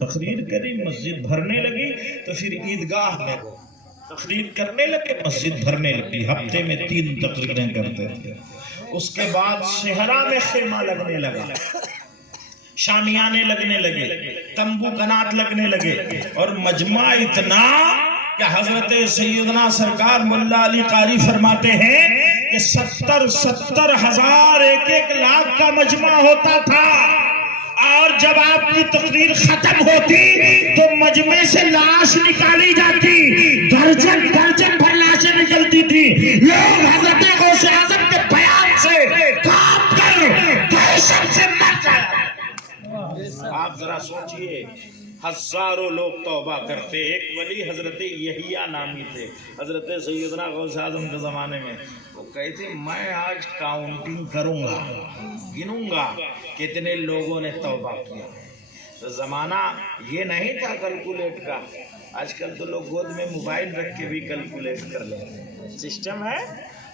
تقریر کری مسجد بھرنے لگی، تو پھر عیدگاہ میں تقریر کرنے لگے، مسجد بھرنے لگی، ہفتے میں 3 تقریریں کرتے تھے۔ اس کے بعد صحرا میں خیمہ لگنے لگا، شامیانے لگنے لگے، تمبو کنات لگنے لگے، اور مجمع اتنا کہ حضرت سیدنا سرکار ملا علی قاری فرماتے ہیں کہ 70 ہزار 1 لاکھ کا مجمع ہوتا تھا، اور جب آپ کی تقریر ختم ہوتی تو مجمع سے لاش نکالی جاتی، درجن بھر لاشیں نکلتی تھی۔ لوگ حضرت غوث اعظم کے بیان سے کانپ کر دہشت سے مر جاتے۔ آپ ذرا سوچئے، ہزاروں لوگ توبہ کرتے۔ ایک ولی حضرت یحییٰ نامی تھے، حضرت سیدنا غوث اعظم کے زمانے میں، وہ کہتے میں آج کاؤنٹنگ کروں گا، گنوں گا کتنے لوگوں نے توبہ کیا۔ تو زمانہ یہ نہیں تھا کیلکولیٹ کا، آج کل تو لوگ گود میں موبائل رکھ کے بھی کیلکولیٹ کر لیتے ہیں، سسٹم ہے۔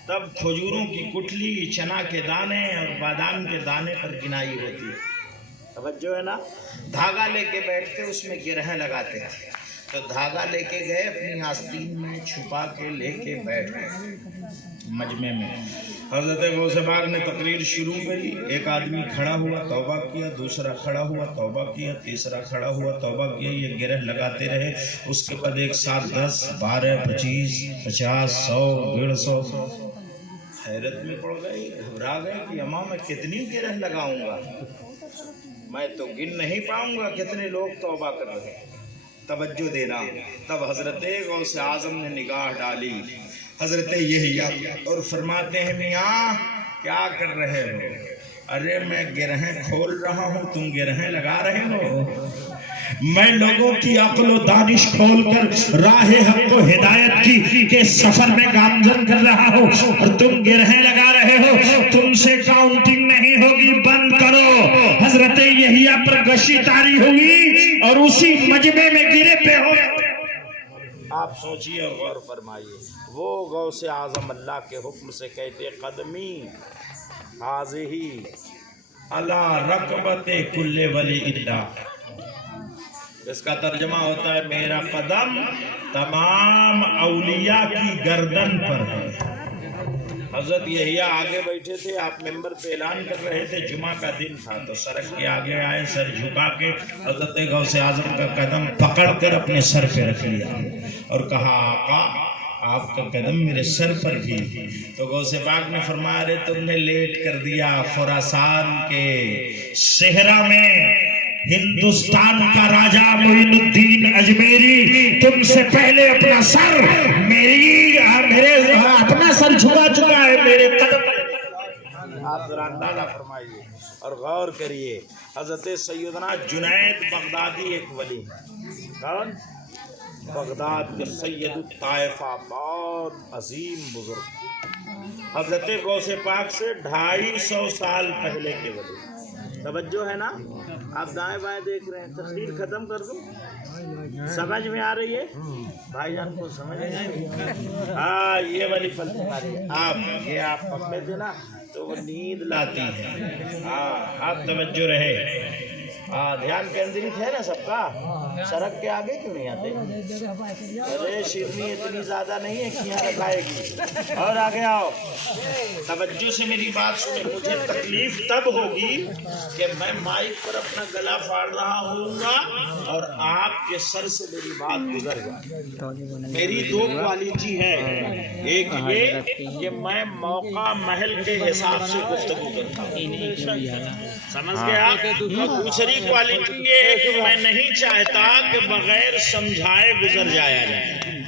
تب کھجوروں کی گٹھلی، چنا کے دانے اور بادام کے دانے پر گنائی ہوتی ہے، توجہ ہے نا۔ دھاگا لے کے بیٹھتے، اس میں گرہیں لگاتے تھے، تو دھاگا لے کے گئے اپنی آستین میں چھپا کے لے کے بیٹھ گئے مجمع میں۔ حضرت غوث پاک نے تقریر شروع کری، ایک آدمی کھڑا ہوا توبہ کیا، دوسرا کھڑا ہوا توبہ کیا، تیسرا کھڑا ہوا توبہ کیا، یہ گرہ لگاتے رہے۔ اس کے بعد ایک ساتھ 10 12 25 50 100 150 حیرت میں پڑ گئی، گھبرا گئے کہ امام میں کتنی گرہ لگاؤں گا، میں تو گن نہیں پاؤں گا کتنے لوگ توبہ کر رہے ہیں۔ توجہ دینا۔ تب حضرت غوث اعظم نے نگاہ ڈالی حضرت یحییٰ اور فرماتے ہیں میاں کیا کر رہے ہو؟ ارے میں گرہیں کھول رہا ہوں، تم گرہیں لگا رہے ہو؟ میں لوگوں کی عقل و دانش کھول کر راہ حق و ہدایت کی کے سفر میں گامزن کر رہا ہوں، اور تم گرہیں لگا رہے ہو، تم سے کاؤنٹنگ نہیں ہوگی، بند کرو۔ حضرت یحییٰ پر غشی طاری ہوئی اور اسی مجمع میں گرے پہ ہو۔ آپ سوچئے اور غور فرمائیے، وہ غوث اعظم اللہ کے حکم سے کہتے قدمی حاضی علی رکبت کل ولی اللہ، اس کا ترجمہ ہوتا ہے میرا قدم تمام اولیاء کی گردن پر ہے۔ حضرت یحییٰ آگے بیٹھے تھے، آپ ممبر پہ اعلان کر رہے تھے، جمعہ کا دن تھا، تو سرک کے آگے آئے، سر جھکا کے حضرت غوث اعظم کا قدم پکڑ کر اپنے سر پہ رکھ لیا اور کہا آقا آپ کا قدم میرے سر پر بھی۔ تو غوث پاک نے فرمایا ارے تم نے لیٹ کر دیا، خراسان کے صحرا میں ہندوستان کا راجہ معین الدین اجمیری تم سے پہلے اپنا سر میرے اپنا سر جھکا چکا ہے میرے قدم۔ آپ ذرا اندازہ فرمائیے اور غور کریے، حضرت سیدنا جنید بغدادی ایک ولی، کون؟ بغداد کے سید الطائفہ، بہت عظیم بزرگ، حضرت غوث پاک سے 250 سال پہلے کے ولی۔ توجہ ہے نا؟ آپ دائیں بائیں دیکھ رہے ہیں، تقریر ختم کر دوں، سمجھ میں آ رہی ہے؟ بھائی جان کو سمجھ میں آ رہی ہے؟ ہاں یہ والی پلٹی ماری ہے، آپ پکڑے تھے نا تو وہ نیند لاتی ہے۔ ہاں آپ توجہ رہے، دھیان کیندرت ہے نا سب کا۔ سڑک کے آگے کیوں نہیں آتے؟ ارے شیرنی اتنی زیادہ نہیں ہے کہ یہاں رکھائے گی، اور آگے آؤ، توجہ سے میری بات سنیں۔ مجھے تکلیف تب ہوگی کہ میں مائک پر اپنا گلا پھاڑ رہا ہوں گا اور آپ کے سر سے میری بات گزر جائے۔ میری 2 کوالٹی ہے، ایک یہ کہ میں موقع محل کے حساب سے گفتگو کرتا ہوں، سمجھ گیا؟ دوسری کوالٹی یہ ہے کہ میں نہیں چاہتا کہ بغیر سمجھائے گزر جایا جائے،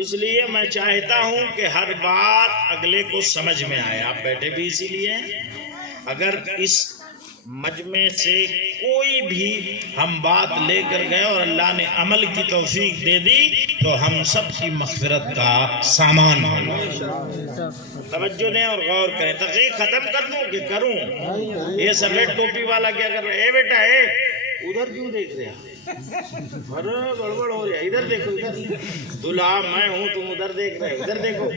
اس لیے میں چاہتا ہوں کہ ہر بات اگلے کو سمجھ میں آئے۔ آپ بیٹھے بھی اسی لیے، اگر اس مجمع سے کوئی بھی ہم بات لے کر گئے اور اللہ نے عمل کی توفیق دے دی تو ہم سب کی مغفرت کا سامان ہوگا۔ توجہ دیں اور غور کریں۔ تقریر ختم کر دوں کہ کروں؟ یہ سفید ٹوپی والا کیا کر رہا ہے؟ اے بیٹا اے، ادھر کیوں دیکھ رہے ہیں؟ ارے گڑبڑ ہو رہی ہے، ادھر دیکھو، ادھر دلہا میں ہوں، تم ادھر دیکھ رہے، ادھر دیکھو،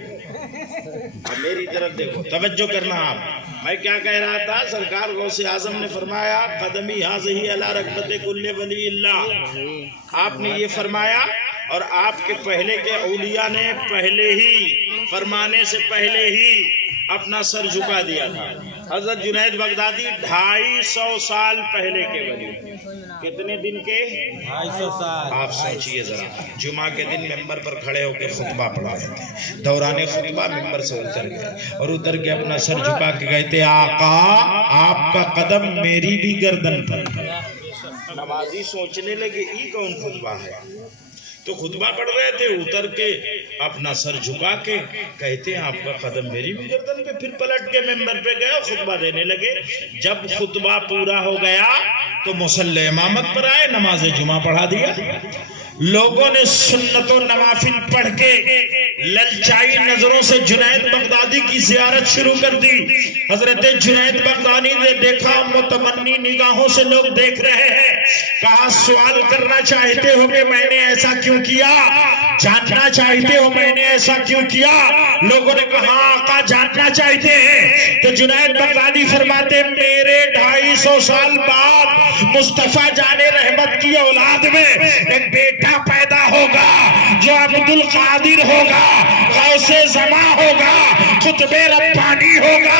میری طرف دیکھو، توجہ کرنا آپ۔ میں کیا کہہ رہا تھا، سرکار غوث اعظم نے فرمایا قدمی حاضی علی رکبت کل ولی اللہ، آپ نے یہ فرمایا، اور آپ کے پہلے کے اولیاء نے پہلے ہی فرمانے سے پہلے ہی اپنا سر جھکا دیا تھا۔ حضرت جنید بغدادی 250 سال پہلے کے ولی، کتنے دن کے؟ 250 سال۔ آپ سوچئے ذرا، جمعہ کے دن ممبر پر کھڑے ہو کے خطبہ پڑھا رہے تھے، دوران خطبہ ممبر سے اتر گئے اور اتر کے اپنا سر جھکا کے کہتے آقا آپ کا قدم میری بھی گردن پر۔ نمازی سوچنے لگے یہ کون خطبہ ہے، تو خطبہ پڑھ رہے تھے، اتر کے اپنا سر جھکا کے کہتے ہیں آپ کا قدم میری بھی گردن پہ، پھر پلٹ کے ممبر پہ گئے خطبہ دینے لگے۔ جب خطبہ پورا ہو گیا تو مصلی امامت پر آئے، نماز جمعہ پڑھا دیا۔ لوگوں نے سنت و نوافل پڑھ کے للچائی نظروں سے جنید بغدادی کی زیارت شروع کر دی۔ حضرت جنید بغدادی نے دیکھا متمنی نگاہوں سے لوگ دیکھ رہے ہیں، کہا سوال کرنا چاہتے ہو کہ میں نے ایسا کیوں کیا، جاننا چاہتے ہو میں نے ایسا کیوں کیا؟ لوگوں نے کہا آقا جاننا چاہتے ہیں، تو جنید بغدادی فرماتے میرے 250 سال بعد مصطفیٰ جان رحمت کی اولاد میں ایک بیٹا پیدا ہوگا جو عبد القادر ہوگا، غوث زماں ہوگا، قطب ربانی ہوگا،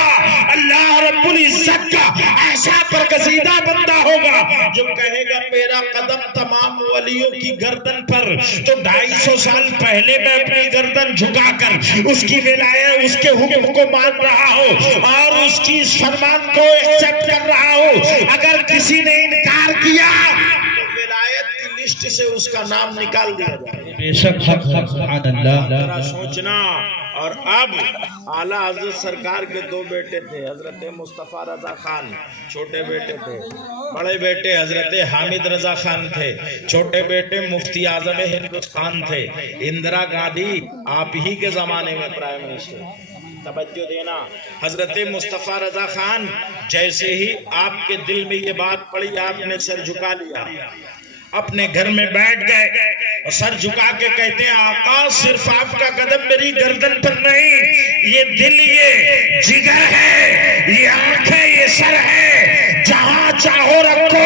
اللہ رب العزت کا ایسا برگزیدہ بندہ ہوگا جو کہے گا میرا قدم تمام ولیوں کی گردن پر۔ تو 250 سال پہلے میں اپنی گردن جھکا کر اس کی ولایت، اس کے حکم کو مان رہا ہوں اور اس کی اس فرمان کو ایکسپٹ کر رہا ہوں۔ اگر کسی نے انکار کیا تو ولایت کی لسٹ سے اس کا نام نکال دیا جائے۔ بے شک حق سبحان اللہ۔ ذرا سوچنا۔ اور اب اعلیٰ حضرت سرکار کے 2 بیٹے تھے، حضرت مصطفیٰ رضا خان چھوٹے بیٹے تھے، بڑے بیٹے حضرت حامد رضا خان تھے، چھوٹے بیٹے مفتی اعظم ہندوستان تھے، اندرا گاندھی آپ ہی کے زمانے میں پرائم منسٹر۔ توجہ دینا، حضرت مصطفیٰ رضا خان جیسے ہی آپ کے دل میں یہ بات پڑی آپ نے سر جھکا لیا، اپنے گھر میں بیٹھ گئے اور سر جھکا کے کہتے ہیں آقا صرف آپ کا قدم میری گردن پر نہیں، یہ دل، یہ جگر ہے، یہ آنکھ ہے، یہ سر ہے، جہاں چاہو رکھو۔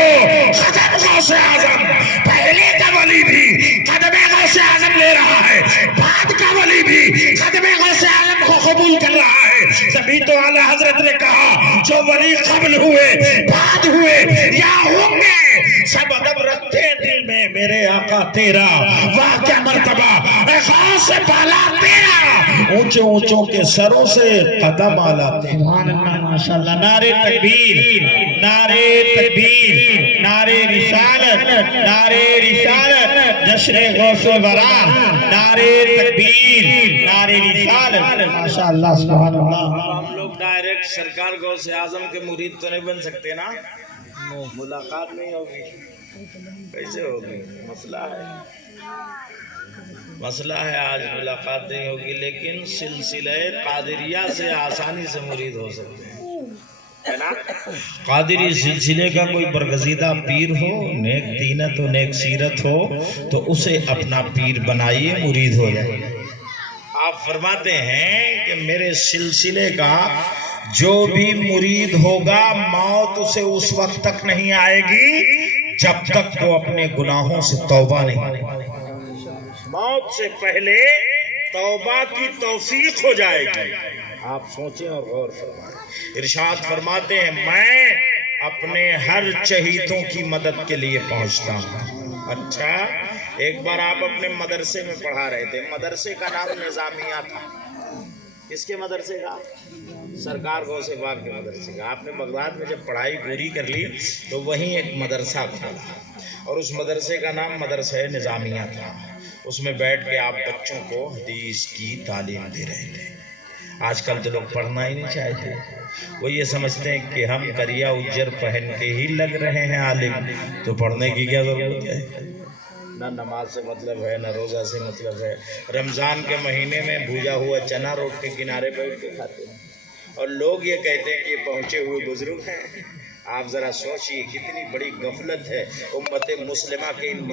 قدم غوث اعظم، پہلے کا ولی بھی قدم غوث اعظم لے رہا ہے، بعد کا ولی بھی قدم غوث اعظم کو قبول کر رہا ہے۔ تبھی تو اعلیٰ حضرت نے کہا جو ولی قبل ہوئے، بعد ہوئے یا ہوں گے، سب ادب رکھتے ہیں دل میں میرے آقا تیرا، واہ کیا مرتبہ، اے غوث سے بالا تیرا، اونچے اونچوں کے سروں سے قدم آلا تیرا۔ سبحان اللہ ماشاءاللہ۔ نعرہ تکبیر، نعرہ تکبیر، نعرہ رسالت، نعرہ رسالت، جشن غوث ورا، نعرہ تکبیر، نعرہ رسالت، ماشاءاللہ سبحان اللہ۔ ہم لوگ ڈائریکٹ سرکار غوث اعظم کے مرید تو نہیں بن سکتے نا، ملاقات نہیں ہوگی، کیسے ہوگی؟ مسئلہ ہے آج ملاقات نہیں ہوگی، لیکن سلسلہ قادریہ سے آسانی سے مرید ہو سکتے ہیں، ہے نا؟ قادری سلسلے کا کوئی برگزیدہ پیر ہو، نیک دینت و نیک سیرت ہو تو اسے اپنا پیر بنائیے، مرید ہو جائے۔ آپ فرماتے ہیں کہ میرے سلسلے کا جو بھی مرید ہوگا موت اسے اس وقت تک نہیں آئے گی جب تک وہ اپنے گناہوں سے توبہ نہیں کرے۔ موت سے پہلے توبہ کی توفیق ہو جائے گی۔ آپ سوچیں اور غور فرمائیں۔ ارشاد فرماتے ہیں میں اپنے ہر چہیتوں کی مدد کے لیے پہنچتا ہوں۔ اچھا، ایک بار آپ اپنے مدرسے میں پڑھا رہے تھے، مدرسے کا نام نظامیہ تھا۔ کس کے مدرسے کا؟ سرکار غوث پاک کے مدرسے کا۔ آپ نے بغداد میں جب پڑھائی پوری کر لی تو وہیں ایک مدرسہ تھا اور اس مدرسے کا نام مدرسہ نظامیہ تھا۔ اس میں بیٹھ کے آپ بچوں کو حدیث کی تعلیم دے رہے تھے۔ آج کل تو لوگ پڑھنا ہی نہیں چاہتے، وہ یہ سمجھتے ہیں کہ ہم کریا اجر پہن کے ہی لگ رہے ہیں عالم، تو پڑھنے کی کیا ضرورت ہے؟ نہ نماز سے مطلب ہے، نہ روزہ سے مطلب ہے۔ رمضان کے مہینے میں بھوجا ہوا چنا روڈ کے کنارے بیٹھ کے کھاتے ہیں اور لوگ یہ کہتے ہیں کہ یہ پہنچے ہوئے بزرگ ہیں۔ آپ ذرا سوچئے کتنی بڑی غفلت ہے امت مسلمہ کے ان